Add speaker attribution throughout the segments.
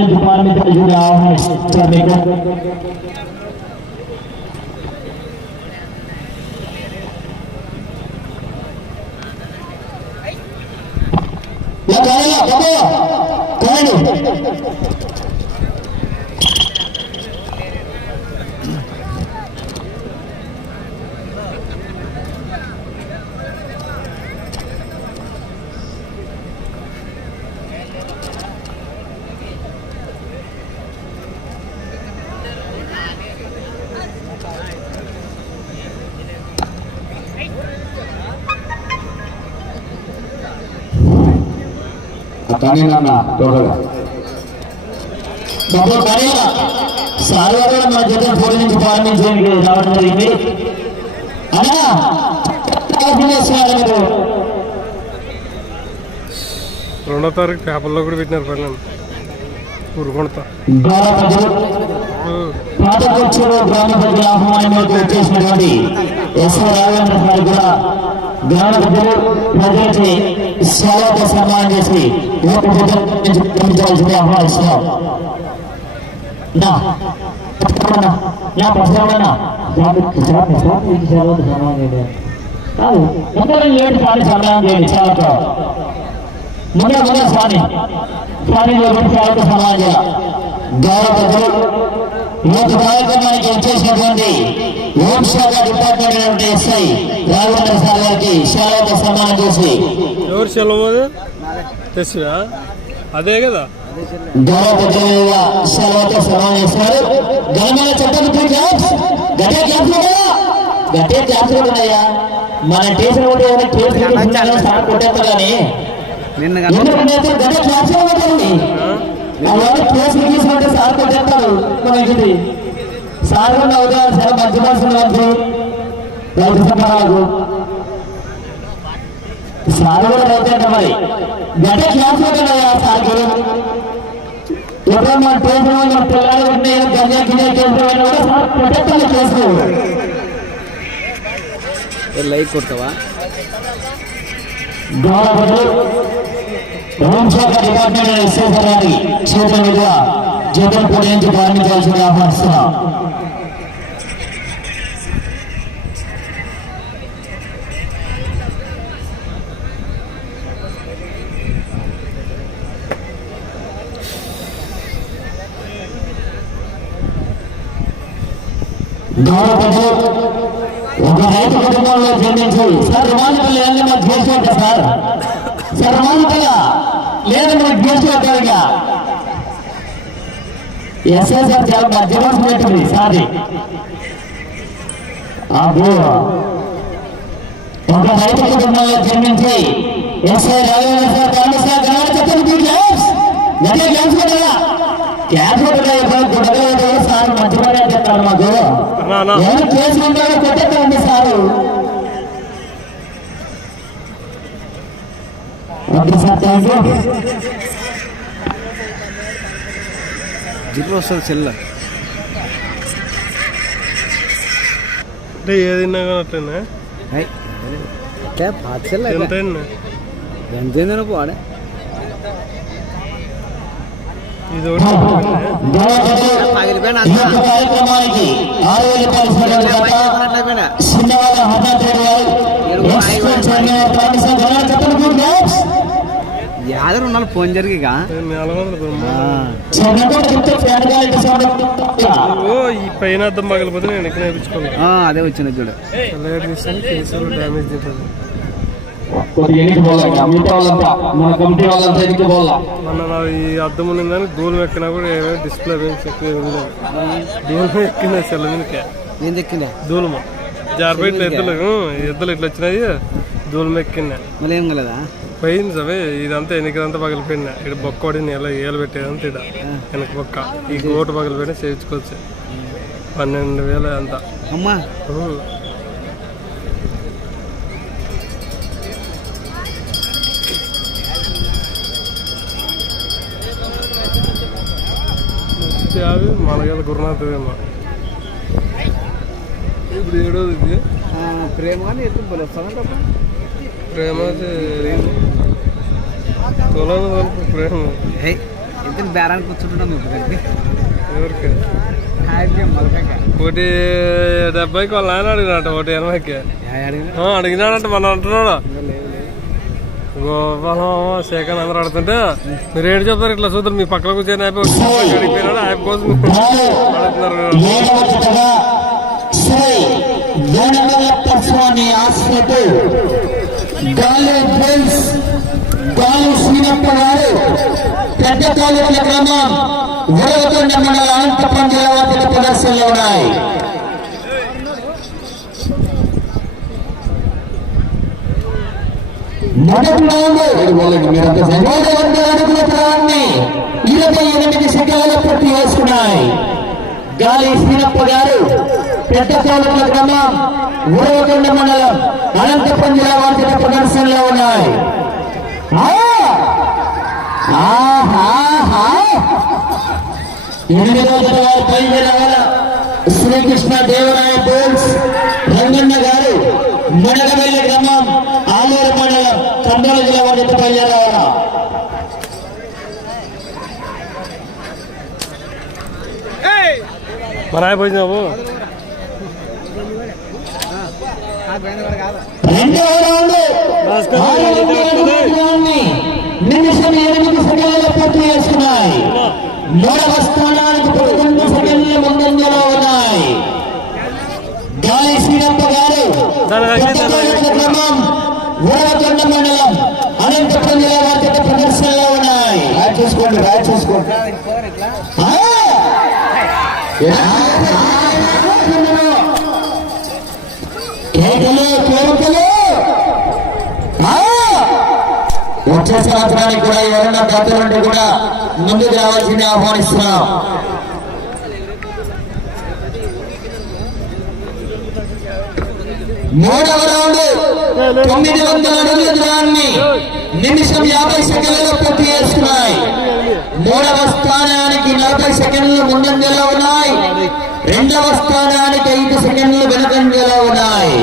Speaker 1: నుంచి ప్రారంభించాల్సింది ఆహ్వానిస్తారు మీకు
Speaker 2: కానీ నాన్న టోటల్గా
Speaker 1: మన ఫోన్ నుంచి ప్రారంభించడానికి రావడం జరిగింది.
Speaker 3: రెండో తారీఖు పేపర్లో కూడా పెట్టినారు
Speaker 1: గ్రామ ప్రజల ఆహ్వానంలోకి వచ్చేసినటువంటి ఎస్ఆర్ రాఘవేంద్ర గారు కూడా గ్రామ ప్రజలు ప్రజలకి స్వాగత సన్మానం చేసి ఓటు పంపించాల్సింది ఆహ్వానిస్తున్నాం నా నా, నా ప్రశ్న కాదు మొదలు ఏడు సార్లు సన్మానం చేయండి చాలా ముందు ముందు స్వామి స్వామి చాలా సన్మానం చేయాలి గౌరవ ప్రజలు ఈ కార్యక్రమానికి వచ్చేసినటువంటి హోం శాఖ డిపార్ట్మెంట్ అయినటువంటి ఎస్ఐ రాఘవేంద్ర సార్ గారికి శాలతో సన్మానం చేసి
Speaker 3: ఎవరు సెలవు అది? తెచ్చివా అదే కదా.
Speaker 1: గౌరవ ప్రజలుగా శాలతో సన్మానం చేస్తున్నారు. గణమైన చెప్పండి ప్లీజ్ గట్టే క్లాస్ గట్టే క్లాస్ ఉన్నాయా? మన టీచర్ కూడా ఏమైనా టీచర్ సార్ కొట్టేస్తారు కానీ.
Speaker 4: నిన్న
Speaker 1: గట్టే వాళ్ళు కేసు తీసుకుంటే సార్ కొట్టేస్తారు మన ఇంటిది సార్ కూడా అవుతారు సార్ మంచి మనసులు మంచి సంబరాలకు సార్ కూడా అవుతాయంట మరి. గట్ట క్లాస్ ఉంటాయా సార్ కూడా ఎప్పుడో మన టేషన్ మన పిల్లలు ఉంటే గంజా గిజా కేసు కూడా సార్
Speaker 4: లైక్ కొడతావా?
Speaker 1: హోంశాఖ డిపార్ట్మెంట్ ఎస్ఎస్ఆర్ గారి చేతుల మీద జగన్పూడి నుంచి ప్రారంభించాల్సింది ఆహ్వానిస్తున్నాం గౌరవ ఒక రైతు కుటుంబంలో జన్మించి సార్ రుమానిపల్లి ఏళ్ళని మాకు చేసి సార్ సార్ రుమానిపల్ల లేదు మనకు చేసి ఇక ఎస్ఎస్ఆర్ చాలా మధ్యవర్షం పెట్టింది సాది అబ్బో. ఒక రైతు కుటుంబంలో జన్మించి ఎస్ఐ రాఘవేంద్ర సార్ కాంగ్రెస్ గారు గణాలు చెప్పండి క్లాస్ గట్టిగా క్లాస్ కొట్టాలా క్లాస్ కొట్టలేదు కొట్టలేదు సార్ మధ్యవర్షం చెప్తారు మాకు. ఎవరు చేసుకుంటారో కొట్టేస్తారండి sir. Okay sir thank you
Speaker 4: జిల్లు వస్తుంది చెల్ల.
Speaker 3: అంటే ఏది తిన్నా కానీ అట్లనే?
Speaker 4: పాత చెల్ల
Speaker 3: ఎంత అయినా
Speaker 4: ఎంతైందో పోడే
Speaker 3: ఇది ఒకటి
Speaker 4: యాదరు ఉన్నాను ఫోన్ జరిగిక
Speaker 3: నాలుగు వందలు బ్రహ్మ
Speaker 1: చంద్రబాబు చెప్తే ఫ్యాన్గా ఇటు సౌండ్
Speaker 3: ఓ ఈ పైన అద్దం పగిలిపోతే నేను ఎక్కడ నేర్పించుకోవాలి
Speaker 4: అదే వచ్చింది చూడు.
Speaker 3: డ్యామేజ్
Speaker 1: మన
Speaker 3: ఈ అద్దం ఉన్నదని దూరం ఎక్కినా కూడా ఏమో డిస్ప్లే దూరం ఎక్కింది సెల్ల మీదకే.
Speaker 4: నేను దక్కిందా
Speaker 3: దూలము జారిపోయిన ఎద్దులు ఎద్దులు ఇట్లా వచ్చినాయి? దూలం ఎక్కిందా
Speaker 4: మళ్ళీ ఏం కలదా?
Speaker 3: పోయింది సవే ఇదంతా వెనకదంతా పగిలిపోయిందా ఇక్కడ బొక్క పడింది ఎలా ఏలు పెట్టేదంతా ఇడ వెనక బొక్క ఈ గోటు పగిలిపోయినా చేయించుకోవచ్చు పన్నెండు వేల అంతా
Speaker 4: అమ్మా
Speaker 3: ఉహు. అవి మనగల గురునాథేమో ఇప్పుడు ఏడోది ఇది
Speaker 4: ప్రేమ కానీ ఎత్తు పోలే వస్తానంట
Speaker 3: ప్రేమ తులం ప్రేమ
Speaker 4: ఇద్దరు బేరానికి కూర్చుంటున్నాం ఇప్పుడు
Speaker 3: ఎవరికి ఒకటి డెబ్బైకి వాళ్ళ ఆయన అడిగినట్ట ఒకటి ఎనభైకి అడిగినాడంట మనం అంటున్నాడు గోపాలం శేఖర్ అందరూ అడుగుతుంటే మీరు ఏంటి చెప్తారు ఇట్లా చూద్దరు మీ పక్కన కూర్చొని డెబ్బైకి అడిగిపోయినాడు ఆయన కోసం అడుగుతున్నారు
Speaker 1: ఏడవ జతగా శ్రీ వేణమల్లప్ప స్వామి ఆశ్రతు గాలి ఫ్రెండ్స్ గాలి శ్రీనప్ప గారు పెద్ద కాలువల గ్రామం ఉరవకొండ మండల అనంతపురం జిల్లా వార్తల ప్రదర్శనలో ఉన్నాయి మొదటి రౌండ్ మూడు వందల అడుగుల దూరాన్ని ఇరవై ఎనిమిది సెకండ్ల పూర్తి చేసుకున్నాయి గాలి శ్రీనప్ప గారు పెద్ద కాలువల గ్రామం ఉరవకొండ మండలం అనంతపురం జిల్లా వార్తల ప్రదర్శనలో ఉన్నాయి! ఎనిమిది రోజుల వారు బయలుదేరాల శ్రీకృష్ణ దేవరాయ బోల్స్ రంగన్న గారు మునగవెల్లి గ్రామం ఆలూరు మండలం కర్నూలు జిల్లా వారి బయలుదేరాల
Speaker 3: మన ఆయన పోయినావు
Speaker 1: రెండవ రౌండ్ ఆరు వందల అడుగుల దూరాన్ని నిమిషం ఎనిమిది సెకండ్ల పూర్తి చేసుకున్నాయి. మూడవ స్థానానికి పదకొండు సెకండ్ల ముందంజలో ఉన్నాయి. గాలి శ్రీరప్ప గారు పెద్దకోలుగుల గ్రామం ఊరకొండ మండలం అనంతపురం జిల్లా వారి ప్రదర్శనలో ఉన్నాయి.
Speaker 2: మ్యాచ్ చూసుకోండి మ్యాచ్ చూసుకోండి
Speaker 1: ఆ! కేకలు కోరికలు ఆ! వచ్చే సంవత్సరానికి కూడా ఎవరన్నా నుండి కూడా ముందుకు రావాల్సింది ఆహ్వానిస్తున్నాం. మూడవ రౌండ్ తొమ్మిది వందల అడుగుల దూరాన్ని నిమిషం యాభై సెకండ్లలో పూర్తి చేసుకున్నాయి మూడవ స్థానానికి నలభై సెకండ్లు ముందంజలో ఉన్నాయి. రెండవ స్థానానికి ఐదు సెకండ్లు వెనుకంజలో ఉన్నాయి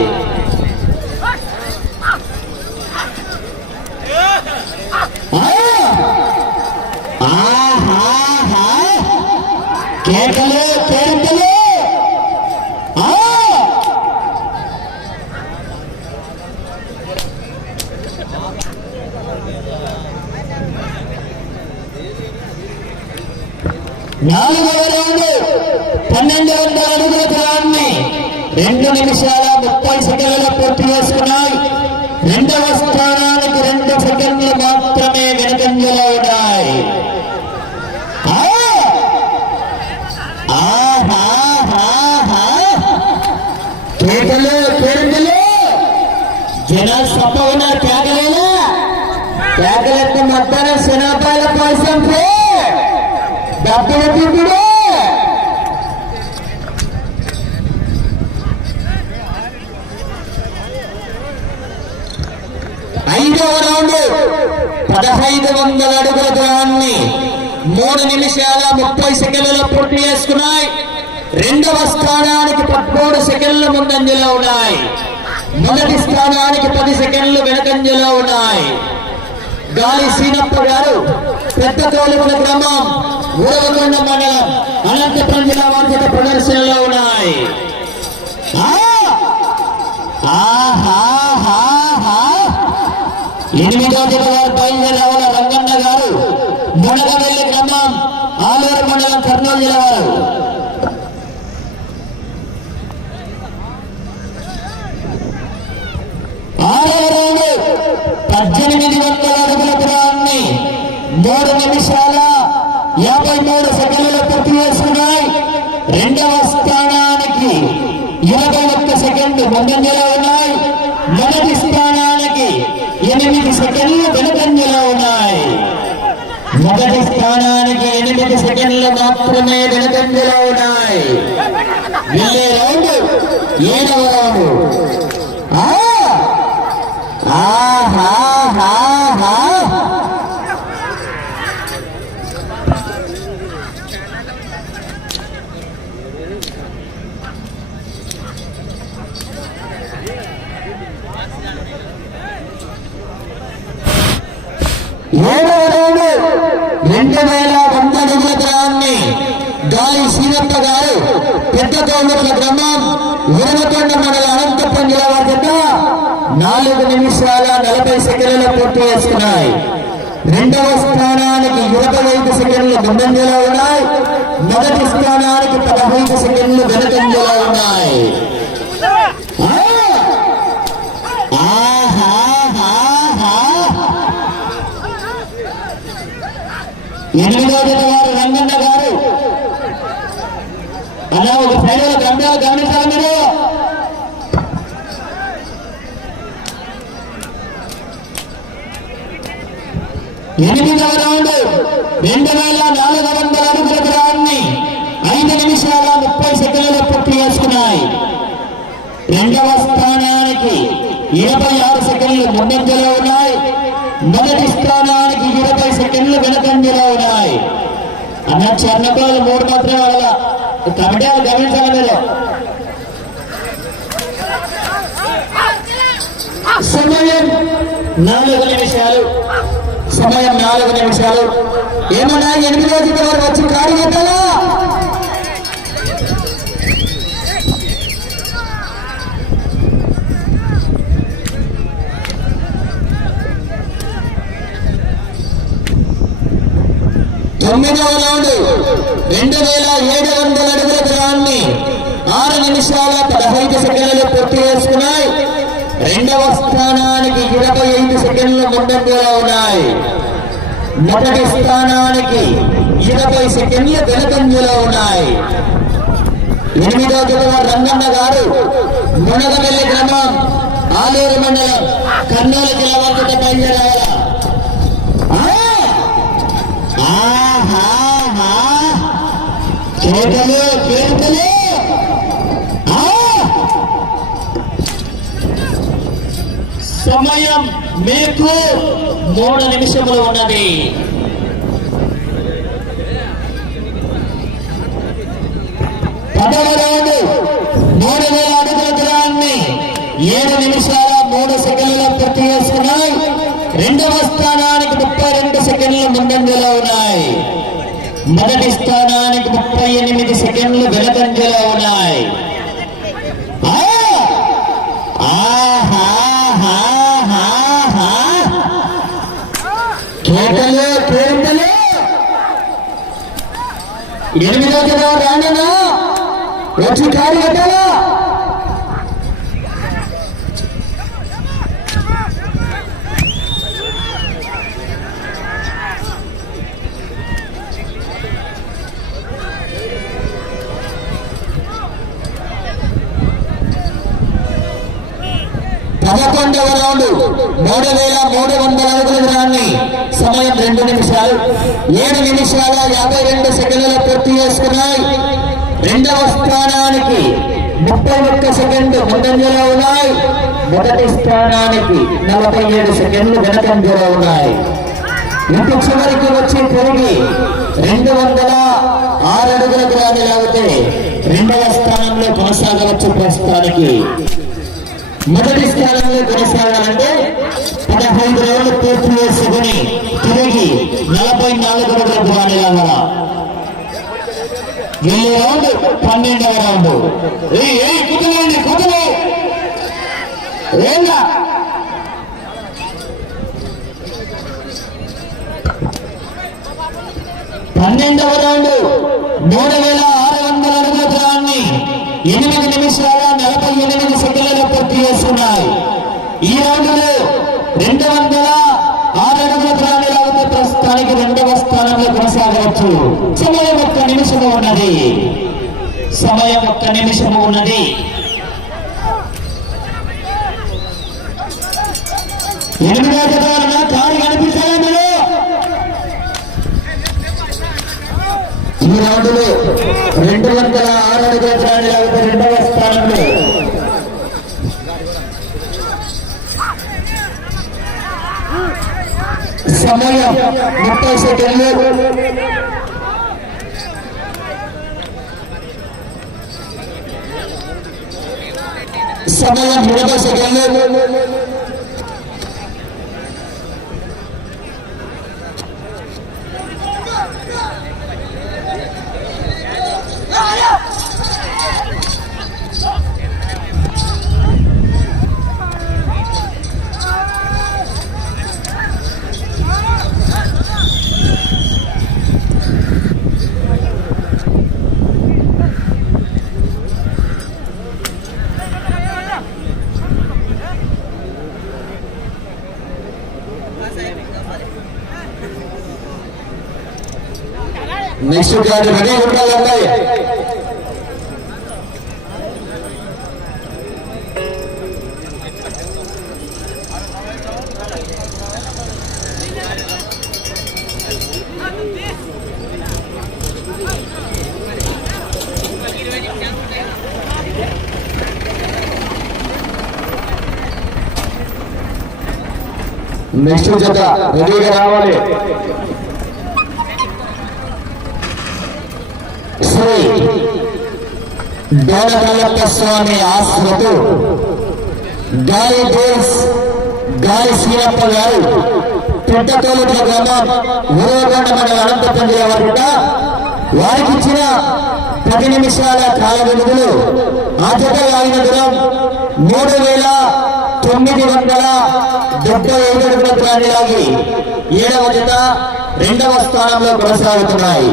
Speaker 1: ఆ! ఆహాహా! కేకలు కేకలు ఆ! నాలుగవ రౌండ్ పన్నెండు వందల అడుగుల దూరాన్ని రెండు నిమిషాల ముప్పై సెకండ్లలో పూర్తి చేసుకున్నాయి. రెండవ స్థానానికి రెండు సెకండ్లు మాత్రమే వెనకంజలో పదహైదు వందల అడుగుల దూరాన్ని మూడు నిమిషాల ముప్పై సెకండ్లలో పూర్తి చేసుకున్నాయి. రెండవ స్థానానికి పదమూడు సెకండ్ల ముందంజలో ఉన్నాయి. మొదటి స్థానానికి పది సెకండ్లు వెనకంజలో ఉన్నాయి. గాలి సీనప్ప గారు పెద్ద తోలుగుల గ్రామం ఊరవకొండ మండలం అనంతపురం జిల్లా వార్షిక ప్రదర్శనలో ఉన్నాయి ఆ! ఆహాహాహా! ఎనిమిదో జత వారు బయలుదేరాల రంగన్న గారు మునగవెల్లి గ్రామం ఆలూరు మండలం కర్నూలు జిల్లా వారు ఆరవ రౌండ్ పద్దెనిమిది వందల అడుగుల దూరాన్ని మూడు నిమిషాల యాభై మూడు సెకండ్లు పూర్తి చేసుకున్నాయి రెండవ స్థానానికి ఇరవై ఒక్క సెకండ్ ముందంజలో ఉన్నాయి మొదటి స్థానానికి ఎనిమిది సెకండ్లు వెనుకంజలో ఉన్నాయి. మొదటి స్థానానికి ఎనిమిది సెకండ్లు మాత్రమే వెనుకంజలో ఉన్నాయి. వెళ్ళే రౌండ్ ఏడవ రౌండ్. ఆ! ఏడవ రౌండ్ రెండు వేల వంద అడుగుల గ్రామాన్ని గాలి శ్రీనప్ప గారు పెద్ద తోమల గ్రామం విరవకొండ మండల అనంతపురం జిల్లా వారి నాలుగు నిమిషాల నలభై సెకండ్లు పూర్తి చేసుకున్నాయి. రెండవ స్థానానికి ఇరవై ఐదు సెకండ్లు ముందంజలో ఉన్నాయి. మొదటి స్థానానికి పదహైదు సెకండ్లు వెనుకంజలో ఉన్నాయి. ఎనిమిదో జత వారు రంగన్న గారు. అలా ఒక సైడ్ గంటలు గమనించాలి మీరు? ఎనిమిదవ రౌండ్. రెండు వేల నాలుగు వందల అడుగుల దూరాన్ని ఐదు నిమిషాల ముప్పై సెకండ్ల పూర్తి చేసుకున్నాయి. రెండవ స్థానానికి ఇరవై ఆరు సెకండ్లు ముందంజలో ఉన్నాయి. మొదటి స్థానానికి ఇరవై సెకండ్లు వెనకంజలో ఉన్నాయి. అన్న చిన్నపిల్లలు మూడు మాత్రమే వాళ్ళ. కమిటీ వాళ్ళు గమనించాలి మీరు? సమయం నాలుగు నిమిషాలు. సమయం నాలుగు నిమిషాలు. ఏమన్నా ఎనిమిది రోజుల వరకు వచ్చి కాడి పెట్టాలా తొమ్మిదవ నాడు రెండు వేల ఏడు వందల అడుగుల దూరాన్ని ఆరు నిమిషాల పదహైదు సెకండ్లు పూర్తి చేసుకున్నాయి. రెండవ స్థానానికి ఇరవై ఐదు సెకండ్లు ముందంగా ఉన్నాయి. మొదటి స్థానానికి ఇరవై సెకండ్లు వెనుకంజలో ఉన్నాయి. ఎనిమిదో జత రంగన్న గారు మునగవెల్లి గ్రామం ఆలూరు మండలం కర్నూలు జిల్లా వద్ద బయలుదేరాల సమయం మీకు మూడు నిమిషములు ఉన్నది. పదవరాడు మూడు వేల అడుగుల దూరాన్ని ఏడు నిమిషాల మూడు సెకండ్లలో పూర్తి చేసుకున్నాయి. రెండవ స్థానానికి ముప్పై రెండు సెకండ్లు ముందంజలో ఉన్నాయి. మొదటి స్థానానికి ముప్పై ఎనిమిది సెకండ్లు వెనకంజలో ఉన్నాయి. ఎనిమిదో కదా రానన్నా వచ్చి కారు కట్టాలా పదకొండవ రౌండ్ మూడు వేల మూడు వందల అడుగుల దూరాన్ని. సమయం రెండు నిమిషాలు. ఏడు నిమిషాల యాభై రెండు సెకండ్లు పూర్తి చేసుకున్నాయి. రెండవ స్థానానికి ముప్పై ఒక్క సెకండ్లు ముందంజలో ఉన్నాయి. మొదటి స్థానానికి నలభై ఏడు సెకండ్లు వెనకంజలో ఉన్నాయి. ఇంటి చివరికి వచ్చి తిరిగి రెండు వందల ఆరు అడుగుల దూరాన్ని లాగితే రెండవ స్థానంలో కొనసాగవచ్చు ప్రస్తుతానికి. మొదటి స్థానంలో కొనసాగాలంటే పదహైదు రోజులు పూర్తి చేసుకుని తిరిగి నలభై నాలుగు రోజుల దూరాన్ని లాగాల ఈ రౌండ్ పన్నెండవ రౌండ్. ఏ ఏ కుదలండి కుదలు ఏందా? పన్నెండవ రౌండ్ మూడు వేల ఉన్నది. సమయం ఒక్క నిమిషము ఉన్నది. ఎనిమిదో జతవాలన కారు కనిపించాలా మీరు? ఈ రౌండ్లో రెండు వందల ఆరు అడుగుల దూరాన్ని లాగితే రెండవ స్థానంలో. సమయం ముప్పై సెకండ్లు. సమయం ఇరవై సెకండ్లు నెక్స్ట్ గాడి రెడీ ఉండాలండి నెక్స్ట్ జత రెడీగా రావాలి డోలకల్లప్ప స్వామి ఆశ్రతు గాలి దేశ్ గాలి శ్రీరప్ప గారు పెద్దతోలుట గ్రామం ఊరగొండ మన అనంతపురం జిల్లా వారికి ఇచ్చిన పది నిమిషాల కాల వ్యవధిలో ఆ ఆగిన దూరం మూడు వేల తొమ్మిది వందల డెబ్బై ఐదు అడుగుల లాగి ఏడవ జత రెండవ స్థానంలో కొనసాగుతున్నాయి.